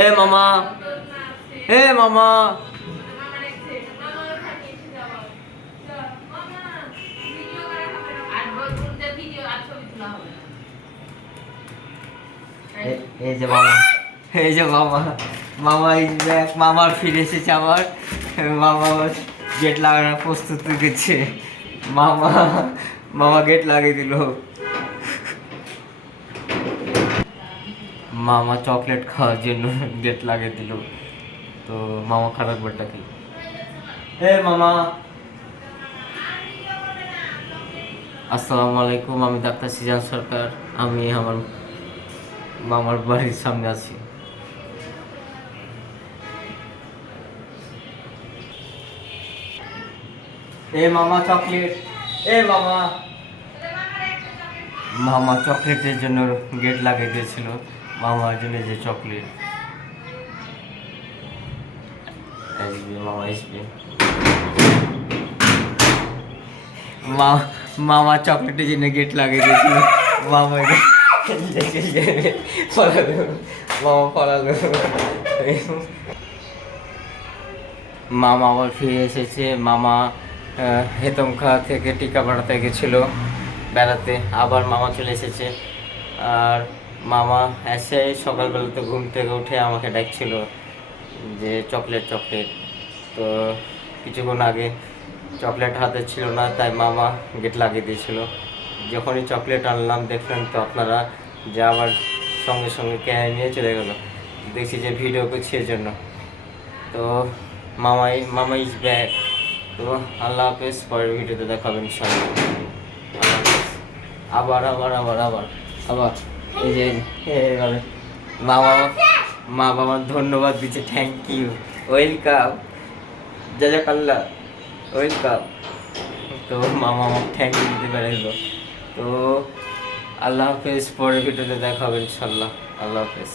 এ মামা, এ মামা। এই যে মামা, এই যে মামা, মামা ইজ ব্যাক। মামা ফিরে এসেছে আবার। মামা গেট লাগানোর প্রস্তুতি করছে। মামা, মামা গেট লাগিয়ে দিল। মামা চকলেট খাওয়ার জন্য গেট লাগিয়ে দিল। তো মামা খারাপ ব্যাপারটা কি? হে মামা, আসসালামু আলাইকুম। আমি ডাক্তার সিজান সরকার। আমি আমার মামার বাড়ির সামনে আছি। এ মামা চকলেট, এ মামা। মামা চকলেটের জন্য গেট লাগিয়ে দিয়েছিল। মামার জন্য যে চকলেট আসবে, মামা আসবে। মা মামা চকলেটের জন্য গেট লাগিয়ে দিয়েছিল। মামা পড়ালো, মামা পড়ালো। মামা আবার ফিরে এসেছে। মামা হেতমখা থেকে টিকা পাঠাতে গেছিলো বেড়াতে, আবার মামা চলে এসেছে। আর মামা এসে সকালবেলাতে ঘুম থেকে উঠে আমাকে ডাকছিল যে চকলেট চকলেট। তো কিছুক্ষণ আগে চকলেট হাতে ছিল না, তাই মামা গেট লাগিয়ে দিয়েছিল। যখনই চকলেট আনলাম দেখলেন তো আপনারা, যে আবার সঙ্গে সঙ্গে কেনে নিয়ে চলে গেল। দেখছি যে ভিডিও করছি এর জন্য। তো মামা ইজ ব্যাক। তো আল্লাহ হাফেজ, পরের ভিডিওতে দেখাবেন ইনশাআল্লাহ। আল্লাহ হাফেজ। আবার আবার আবার আবার আবার এই যে এইভাবে মামা, মা বাবা ধন্যবাদ দিচ্ছে, থ্যাংক ইউ, ওয়েলকাম, জাজাকাল্লাহ, ওয়েলকাম। তো মামা আমার থ্যাংক ইউ দিতে পেরেছিল। তো আল্লাহ হাফেজ, পরের ভিডিওতে দেখা হবে ইনশাআল্লাহ। আল্লাহ হাফেজ।